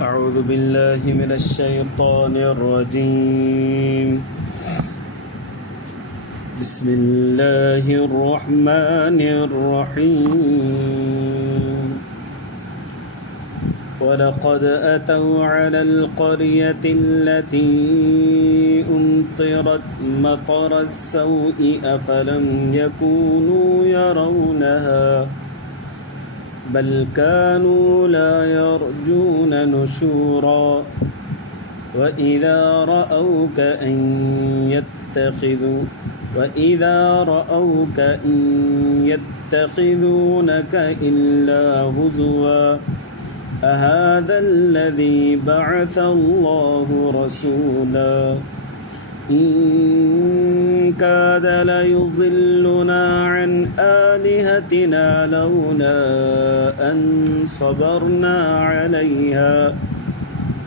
أعوذ بالله من الشيطان الرجيم بسم الله الرحمن الرحيم ولقد أتوا على القرية التي أمطرت مطر السوء أفلم يكونوا يرونها بل كانوا لا يرجون نشورا وإذا رأوك إن يتخذونك إلا هزوا أهذا الذي بعث الله رسولا إن كاد ليضلنا عن آلهتنا لولا أن صبرنا عليها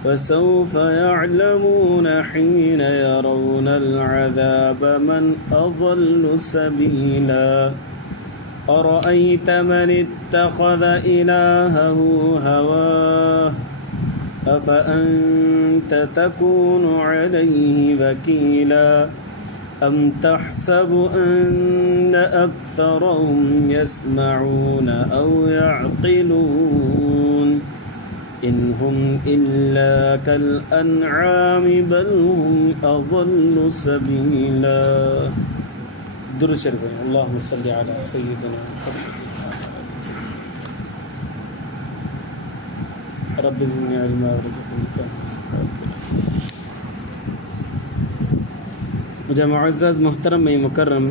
فسوف يعلمون حين يرون العذاب من أضل سبيلا أرأيت من اتخذ إلهه هواه أفأنت تكون عليه وكيلا أم تحسب أن أكثرهم يسمعون أو يعقلون إن هم إلا كالأنعام بل هم أضل سبيلا. درود شريف. اللهم صل على سيدنا محمد رب زدني علما ورزقني فهما. मुझे मुअज़्ज़ज़ मोहतरम मुकर्रम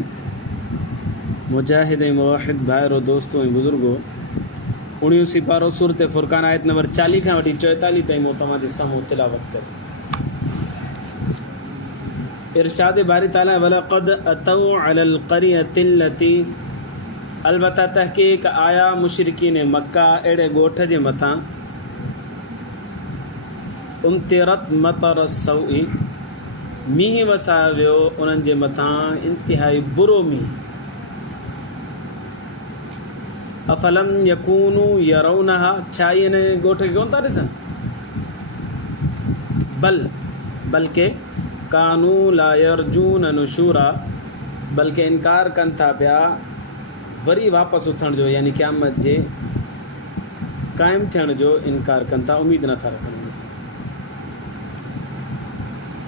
मुजाहिद मुवाहिद भाइरों दोस्तों बुज़ुर्गों 19 सिपारो सूरत फुरकान आयत नंबर 40 खां वठी 44 ताईं मूं तव्हां जे साम्हूं तिलावत करी। इरशाद बारी ताला वलक़द अतौ अलल क़रियति लती अलबत्ता तहक़ीक़ आया मुशरिकीन मक्का अहिड़े ॻोठ जे मथां उमतिरत मतर सौई मींहुं वसायो वियो उन्हनि जे मथां इंतिहाई बुरो मींहुं। अफलम यकूनू यरौनहा छा इहे इन ॻोठ खे कोन था ॾिसनि बल्कि कानू ला यरजून नुशूरा बल्कि इनकार कनि था पिया वरी वापसि उथण जो यानी क़यामत जे क़ाइमु थियण जो इनकार कनि था उमेद नथा रखनि।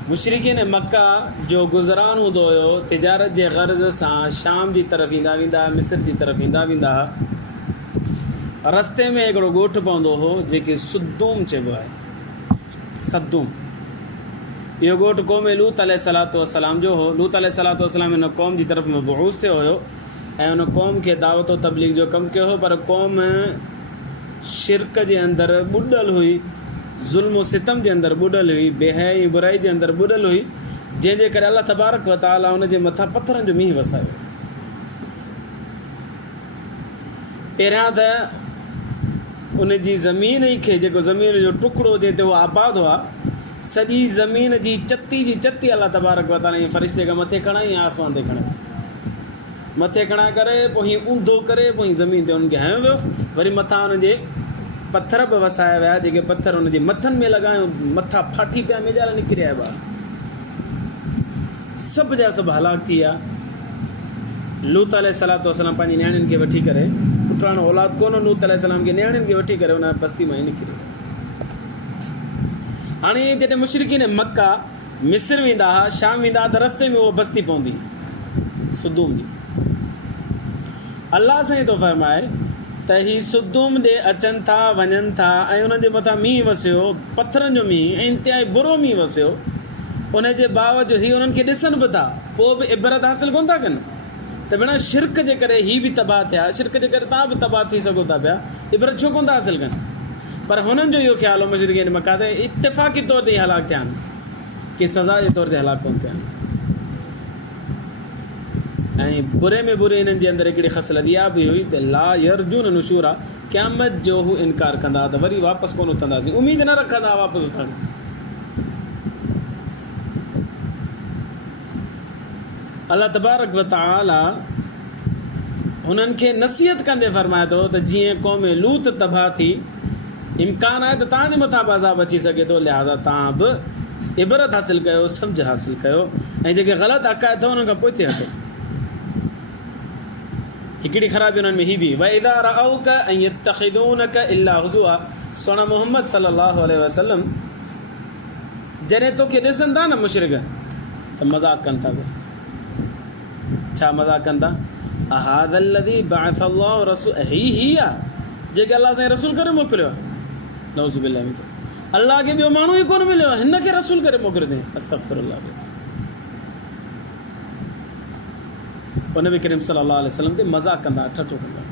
मुशरिकीन मक्का जो गुज़रान हूंदो हुयो तिजारत जे ग़र्ज़ सां शाम जी तरफ़ ईंदा वेंदा मिस्र जी तरफ़ ईंदा वेंदा रस्ते में हिकिड़ो ॻोठु पवंदो हो जेके सुद्दूम चइबो आहे। सद्दूम इहो ॻोठु क़ौम लूत अलैहिस्सलातु वस्सलाम जो हो। लूत अलैहिस्सलातु वस्सलाम हिन क़ौम जी तरफ़ में मबऊस थियो हुयो ऐं हुन क़ौम खे दावत व तबलीग जो कमु कयो हो, पर क़ौम शिरक जे अंदरि ॿुॾल हुई, ज़ुल्म सितम जे अंदरि ॿुॾल हुई, बेहयाई बुराई जे अंदरि ॿुॾल हुई, जंहिंजे करे अल्लाह तबारक व तआला हुन जे मथां पथरनि जो मींहुं वसायो। पहिरियां त उन जी ज़मीन ई खे जेको ज़मीन जो टुकड़ो जिते उहो आबाद हुआ सॼी ज़मीन जी चती अल्लाह तबारक व तआला फ़रिश्ते खां मथे खणाई ऐं आसमान ते खणाई, मथे खणाए करे पोइ हीअं ऊंधो करे पोइ ज़मीन ते उनखे हयो वियो। वरी मथां हुनजे पत्थर बि वसाया विया जेके पत्थर हुनजे मथनि में लॻायूं मथा फाटी पिया मेजाल निकिरी आया हुआ। सभु जा सभु हलाक थी विया। लूत अलैहिस्सलातु वस्सलाम पंहिंजी नियाणियुनि खे वठी करे पुटाणो औलाद कोन लूत अलैहिस्सलाम खे नियाणियुनि खे वठी करे हुन बस्ती मां ई निकिरी। हाणे जॾहिं मुशरिकीन मक्का मिस्र वेंदा हुआ शाम वेंदा हुआ त रस्ते में उहो बस्ती पवंदी सुद्दूम जी। अल्लाह साईं थो फरमाए त ही सुद्दूम ॾे अचनि था वञनि था ऐं उन्हनि जे मथां मींहुं वसियो, पथरनि जो मींहुं ऐं इंतिहाई बुरो मींहुं वसियो। उन जे बावजूदि हीअ उन्हनि खे ॾिसनि बि था पोइ बि इबरत हासिलु कोन था कनि त भेण शिरक जे करे हीअ बि तबाह थिया, शिरक जे करे तव्हां बि तबाह थी सघो था पिया, इबरत छो कोन था हासिलु कनि। पर हुननि जो इहो ख़्यालु हो मुशरिकीन मक्का ते इत्तिफ़ाक़ी तौर ते हलाक थिया आहिनि कि सज़ा जे तौर ते हलाक कोन थिया आहिनि। ऐं बुरे में बुरे हिननि जे अंदरि हिकिड़ी ख़सलत इहा बि हुई त ला यरजून नुशूरा क़यामत जो हू इनकार कंदा त वरी वापसि कोन उथंदासीं, उमेद न रखंदा वापसि उथण। अल्लाह तबारक व तआला हुननि खे नसीहत कंदे फरमाए थो त जीअं क़ौम लूत तबाह थी इम्कान आहे त तव्हांजे मथां बि अज़ाब अची सघे थो, लिहाज़ा तव्हां बि इबरत हासिलु कयो, सम्झ हासिलु कयो ऐं जेके ग़लति अक़ाइद अथव उन्हनि खां पोइ हिते हटो। हिकिड़ी ख़राबी हुननि में हीअ बि वइज़ा रअऊक ऐं यत्तख़िज़ूनक इल्ला हुज़ुआ, सोना मोहम्मद सल्लल्लाहु अलैहि वसल्लम जॾहिं तोखे ॾिसनि था न मुशरिक त मज़ाक़ कनि था पिया। छा मज़ाक़ कनि था? अहाज़ल्लज़ी बअसल्लाहु रसूल, ही आहे जेके अलाह साईं रसूल करे मोकिलियो आहे। नऊज़ु बिल्लाहि मिन ज़ालिक, अलाह खे ॿियो माण्हू ई कोन मिलियो, हिन खे रसूल करे मोकिलियो अथई। अस्तग़फिरुल्लाह। नबी करीम सल्लल्लाहु अलैहि वसल्लम ते मज़ाक़ कंदा, ठठो कंदा।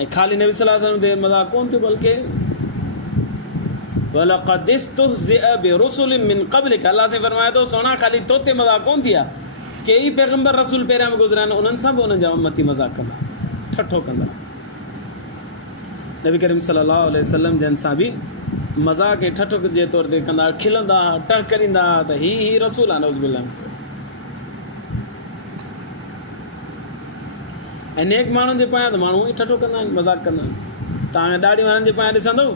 ऐं ख़ाली नबी सल्लल्लाहु अलैहि वसल्लम ते मज़ाक़ कोन थियो, बल्कि वलक़द इस्तुहज़िअ बिरुसुलिन मिन क़ब्लिक, अलाह से फरमाए थो सोना ख़ाली तो ते मज़ाक़ कोन थी आहे, कई पैगम्बर रसूल पहिरियां में गुज़रिया आहिनि, उन्हनि सां बि उन्हनि जा उम्मती मज़ाक़ कंदा, ठठो कंदा। नबी करीम सल्लल्लाहु अलैहि वसल्लम जन सां बि मज़ाक़ ऐं ठठो जे तौर ते कंदा, खिलंदा, टहकरींदा त ही रसूल आहे। नऊज़ु बिल्लाहि। ऐं नेक माण्हुनि जे पोयां त माण्हू ई ठठो कंदा आहिनि, मज़ाक़ कंदा आहिनि। तव्हां ॾाढ़ी वारनि जे पोयां ॾिसंदव,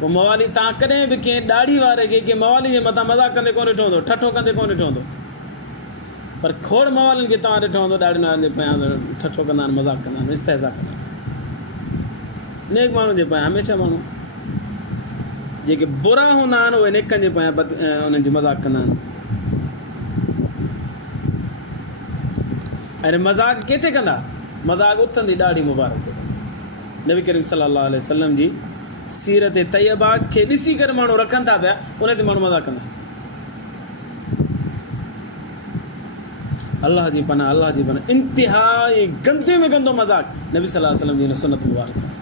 पोइ मवाली तव्हां कॾहिं बि कंहिं ॾाढ़ी वारे खे कंहिं मवाली जे मथां मज़ाक़ कंदे कोन ॾिठो हूंदो, ठठो कंदे कोन ॾिठो हूंदो। पर खोड़ मवालियुनि खे तव्हां ॾिठो हूंदो ॾाढ़ी वारनि जे पोयां ठठो कंदा आहिनि, मज़ाक़ कंदा आहिनि, इस्तेहज़ा कंदा आहिनि। नेक माण्हुनि जे पोयां हमेशह माण्हू जेके बुरा हूंदा आहिनि उहे नेकनि जे पोयां उन्हनि जी मज़ाक़ कंदा आहिनि। अरे मज़ाक़ किथे कंदा? मज़ाक़ उथंदी ॾाढ़ी मुबारक ते। नबी करीम सल्लल्लाहु अलैहि वसल्लम जी सीरत तैयबात खे ॾिसी करे माण्हू रखनि था पिया, उन ते माण्हू मज़ाक़ कंदा। अलाह जी पनाह, अलाह जी पनाह, इंतिहाई गंदे में गंदो मज़ाक़ नबी सल्लल्लाहु अलैहि वसल्लम जी सुन्नत मुबारक सां।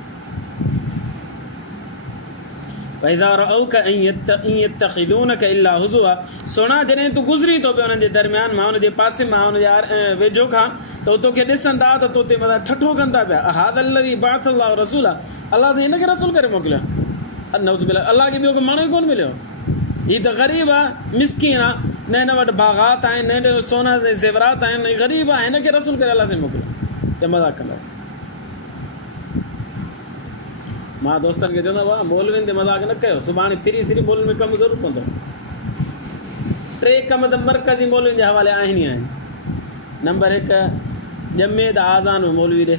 वइज़ा रअऊक ऐं यत्तख़िज़ूनक इल्ला हुज़ुआ, सोना जॾहिं तूं गुज़री थो पियो उन्हनि जे दरमियान मां, उन जे पासे मां, उन जे वेझो खां, त तोखे ॾिसनि था त तो ते मथां ठठो कनि था पिया। अहाज़ल्लज़ी बअसल्लाहु रसूला, अलाह साईं हिन खे रसूल करे मोकिलियो। नऊज़ु बिल्लाहि, अलाह खे ॿियो को माण्हू ई कोन मिलियो। हीअ त ग़रीब आहे, मिसकीन आहे, न हिन वटि बाग़ात आहिनि, न सोना जे ज़ेवरात आहिनि, ग़रीब आहे, हिन खे रसूल करे अलाह साईं मोकिलियो। त मज़ाक़ कंदा। मां दोस्तनि खे चवंदो आहे मौलवियुनि ते मज़ाक़ न कयो, सुभाणे फिरी सिरी मौलवियुनि में कमु ज़रूरु पवंदो। 3 कम त मरकज़ी मौलवियुनि जे हवाले आहिनि ई आहिनि। नंबर 1, ॼमे त आज़ान बि मौलवी ॾे।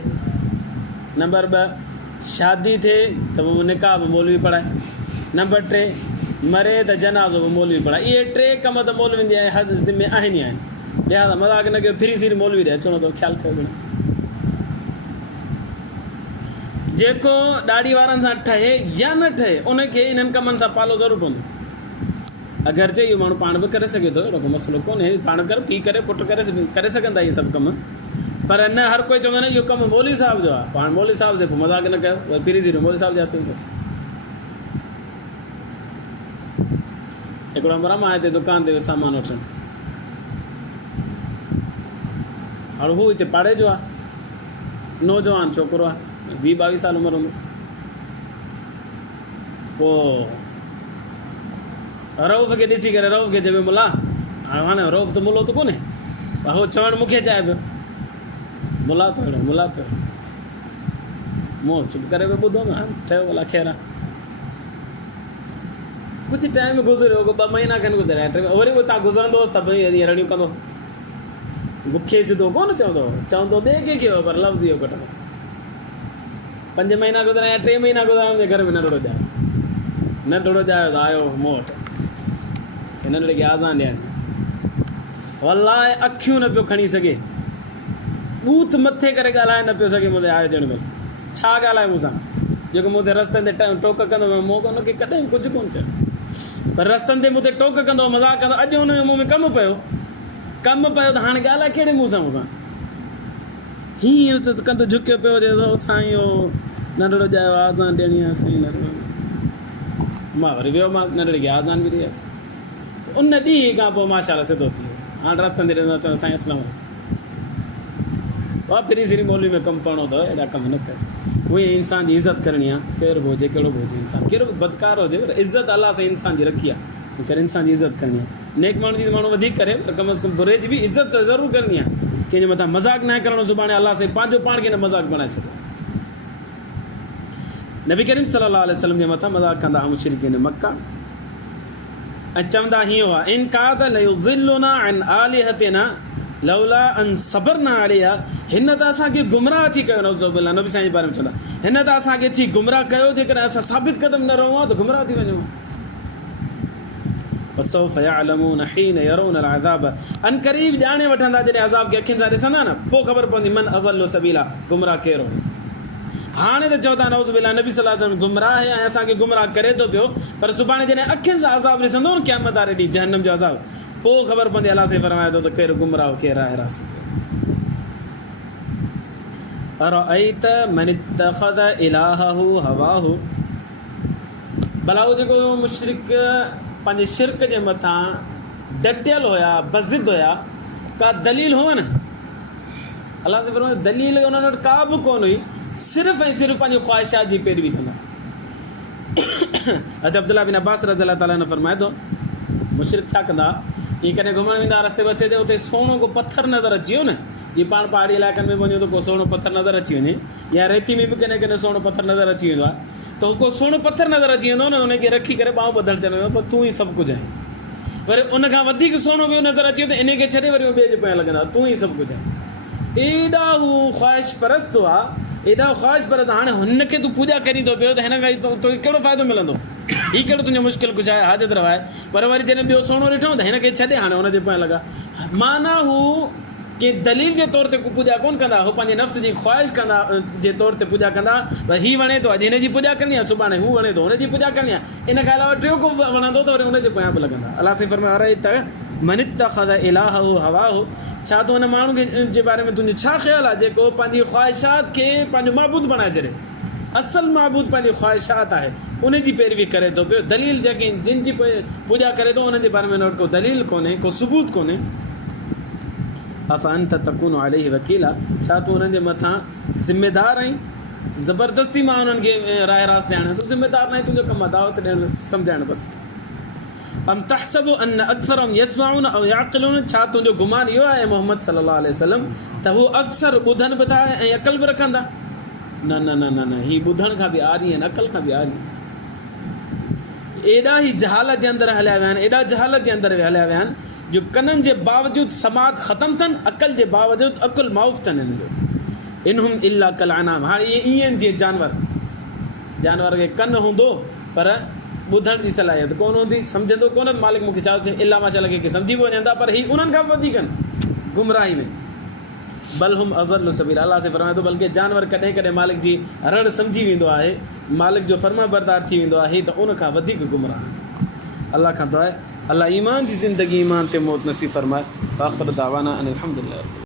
नंबर 2, शादी थिए त पोइ निकाह बि मौलवी पढ़ाए। नंबर 3, मरे त जनाज़ो बि मौलवी पढ़ाए। इहे 3 कम त मौलवियुनि जे हर ज़िम्मे आहिनि ई आहिनि। लिहाज़ा मज़ाक़ न कयो, फिरी सिरी मौलवी ॾे अचिणो अथव, ख़्यालु कयो भेण। जेको ॾाढ़ी वारनि सां ठहे या न ठहे उनखे इन्हनि कमनि सां पालो ज़रूरु पवंदो। अगरचे इहो माण्हू पाण बि करे सघे थो, अहिड़ो को मसइलो कोन्हे, पाण कर पी करे पुट करे सघंदा इहे सभु कम, पर न हर कोई चवंदो न इहो कमु मौलवी साहिब जो आहे, पाण मौलवी साहिब जे पोइ मज़ाक़ न कयो, वरी फिरी सिरी मौलवी साहिब जा हथ ईंदो। हिकिड़ो ब्रह्मा हिते दुकान ते सामान वठणु, हाणे हू हिते पाड़े जो आहे, नौजवान छोकिरो आहे, 20-22 साल उमिरि हूंदसि। पोइ रऊफ़ खे ॾिसी करे रऊफ़ खे चइबो मुला, हाणे रऊफ़ त मुलो त कोन्हे, पर उहो चवणु मूंखे चाहे पियो मुला थो अहिड़ो, मुला थो अहिड़ो। मूं चुप करे पियो ॿुधो न, ठहियो भला ख़ैरु आहे। कुझु टाइम गुज़रियो, 2 महीना खनि गुज़रिया, वरी उहो तव्हां गुज़रंदोसि त भई हीअं रड़ियूं कंदो, मूंखे सिधो कोन चवंदो ॿिए कंहिंखे हो, पर लफ़्ज़ इहो कटंदो। 5 महीना गुज़रिया या 3 महीना गुज़रिया, मुंहिंजे घर में नंढड़ो ॼायो, नंढड़ो ॼायो त आयो मूं वटि, नंढड़े खे आज़ान ॾियनि, अलाए अखियूं न पियो खणी सघे, बूथ मथे करे ॻाल्हाए न पियो सघे मुंहिंजे आयो ॼण में, छा ॻाल्हाए मूंसां, जेको मूं ते रस्तनि ते टोक कंदो मूं हुनखे कॾहिं कुझु कोन चयो, पर रस्तनि ते मूं ते टोक कंदो, मज़ाक़ कंदो, अॼु हुन जो मूं में कमु पियो त हाणे ॻाल्हाए कहिड़े मुंहुं सां मूंसां, हीअं कंदो झुकियो पियो हुजे, साईं इहो नंढड़ो ॼायो आज़ान ॾियणी आहे साईं, मां वरी वियोमांसि, नंढड़े खे आज़ान बि ॾियासीं। उन ॾींहं खां पोइ माशाअल्लाह सिधो थी वियो, हाणे रस्तनि ते चवंदो साईं अस्सलाम वाह, फिरी सिरी मौलवी में कमु पवणो अथव, हेॾा कम न कयो। उहे इंसान जी इज़त करणी आहे, केर बि हुजे, कहिड़ो बि हुजे इंसान, कहिड़ो बि बदकार हुजे, पर इज़त अलाह सां इंसान जी रखी आहे, करे इंसान जी इज़त करणी आहे। नेक माण्हू जी माण्हू वधीक करे, पर कम अज़ कम बुरे जी बि इज़त ज़रूरु करणी आहे, कंहिंजे मथां मज़ाक़ न करणो। सुभाणे अलाह साईं पंहिंजो पाण खे न मज़ाक़ बणाए छॾियो, नबी करीम सल्लल्लाहु अलैहि वसल्लम जे मथां मज़ाक़ कंदा हुआ मुशरिकीन मक्का ऐं चवंदा हीअं हुआ इन काद लयुज़िल्लुना अन आलिहतिना लौला अन सबरना अलैहा हिन त असांखे गुमराह अची कयो नौज़ुबिल्लाह नबी साईं जे बारे में चवंदा हिन त असांखे अची गुमराह कयो जेकॾहिं असां साबित क़दम न रहूं त गुमराह थी वञूं वसौफ यअलमून हीन यरौन अलअज़ाब अन क़रीब ॼाणे वठंदा जॾहिं अज़ाब खे अखियुनि सां ॾिसंदा न पोइ ख़बर पवंदी मन अज़ल्लु सबीला गुमराह केरु हाणे त चओ था नौज़ुबिल्लाह नबी सल्लल्लाहु अलैहि वसल्लम गुमराह आहे ऐं असांखे गुमराह करे थो पियो पर सुभाणे जॾहिं अखियुनि सां अज़ाब ॾिसंदो न क़यामत वारे ॾींहुं जहन्नम जो अज़ाब पोइ ख़बर पवंदी अलाह साईं फरमाए थो त केरु गुमराह केरु आहे रास्ते अरअयत मन इत्तख़ज़ इलाहहु हवाहु भला उहो जेको मुशरिक पंहिंजे शिरक जे मथां डटियल हुया बज़िद हुया का दलील हुआ न अलाह साईं फरमाए दलील उन्हनि वटि का बि कोन हुई सिर्फ़ु ऐं सिर्फ़ु पंहिंजी ख़्वाहिशात जी पैरवी कंदा हज़रत अब्दुल्लाह बिन अब्बास रज़ियल्लाहु ताला अन्हु फरमाए थो मुशरिक छा कंदा ईअं कॾहिं घुमणु वेंदा रस्ते बचे ते उते सोनो को पथर नज़र अची वियो न जीअं पाण पहाड़ी इलाइक़नि में वञूं त को सोनो पथर नज़र अची वञे या रेती में बि कॾहिं कॾहिं सोनो पथर नज़र अची वेंदो आहे त को सोनो पथर नज़र अची वेंदो न उनखे रखी करे ॿाहूं ॿधल चवंदो पर तूं ई सभु कुझु आहीं वरी उनखां वधीक सोनो ॿियो नज़र अची वियो त इनखे छॾे वरी ॿिए जे पिया लॻंदा तूं ई सभु कुझु आहीं एॾा हू ख़्वाहिश परस्त हुआ एॾा ख़्वाहिश परस्त हाणे हुनखे तूं पूॼा करी थो पियो त हिन खां तोखे कहिड़ो फ़ाइदो मिलंदो हीउ कहिड़ो तुंहिंजो मुश्किल कुझु आहे हाज़त रवाए पर वरी जॾहिं ॿियो सोनो ॾिठो त हिनखे छॾे हाणे हुनजे पोयां लॻा माना हू के दलील जे तौर ते पूॼा कोन कंदा हू पंहिंजे नफ़्स जी ख़्वाहिश कंदा जे तौर ते पूॼा कंदा भई हीउ वणे थो अॼु हिनजी पूॼा कंदी आहे सुभाणे हू वणे थो हुनजी पूॼा कंदी आहे इन खां अलावा टियों को वणंदो त वरी हुनजे पोयां बि लॻंदा अलाह साईं फरमाए अरअयत मन इत्तख़ज़ इलाहहु हवाहु छा तूं हुन माण्हू जे बारे में तुंहिंजो छा ख़्यालु आहे जेको पंहिंजी ख़्वाहिशात खे पंहिंजो महबूद बणाए छॾे असल महबूद पंहिंजी ख़्वाहिशात आहे उनजी पैरवी करे थो पियो दलील जेकी जिन जी पूॼा करे थो उनजे बारे में को दलील कोन्हे को सबूत कोन्हे अफ़अंत तकूनु अलैहि वकीला छा तूं उन्हनि जे मथां ज़िम्मेदार आहीं ज़बरदस्ती मां उन्हनि खे राह रास्ते आणियां तूं ज़िम्मेदार न आहीं तुंहिंजो कमु आहे दावत ॾियणु सम्झाइणु बसि अम तहसबु अन अक्सरहुम यस्माऊन अव याक़िलून छा तुंहिंजो गुमान इहो आहे मोहम्मद सल्लल्लाहु अलैहि वसल्लम त हू अक्सर ॿुधनि बि था ऐं अक़ल बि रखंदा न न न न न हीअ ॿुधण खां बि आरी आहिनि अक़ल खां बि आरी एॾा ई जहालत जे अंदरि हलिया विया आहिनि एॾा जहालत जे अंदरि हलिया विया आहिनि जो कननि जे बावजूदि समात ख़तमु अथनि अक़ल जे बावजूदि अक़ुल माउफ़ अथनि हिन जो इनहुम इल्ला कल अनाम हाणे इहे ईअं आहिनि जीअं जानवर खे कनु हूंदो पर ॿुधण जी सलाहियत कोन हूंदी सम्झंदो कोन मालिक मूंखे छा चए इल्ला माशाल्लाह के सम्झी बि वञनि था पर हीअ उन्हनि खां बि वधीक आहिनि गुमराही में बलहुम अज़ल्लु सबीला अलाह से फरमाए थो बल्कि जानवर कॾहिं कॾहिं मालिक जी रड़ सम्झी वेंदो आहे मालिक जो फर्मा बरदार थी वेंदो आहे त उन खां वधीक गुमराह अलाह खां दुआ आहे अल्लाह ईमान जी ज़िंदगी ईमान ते मौत नसीब फरमाए आख़िर दावाना अनिल हम्दुलिल्लाह।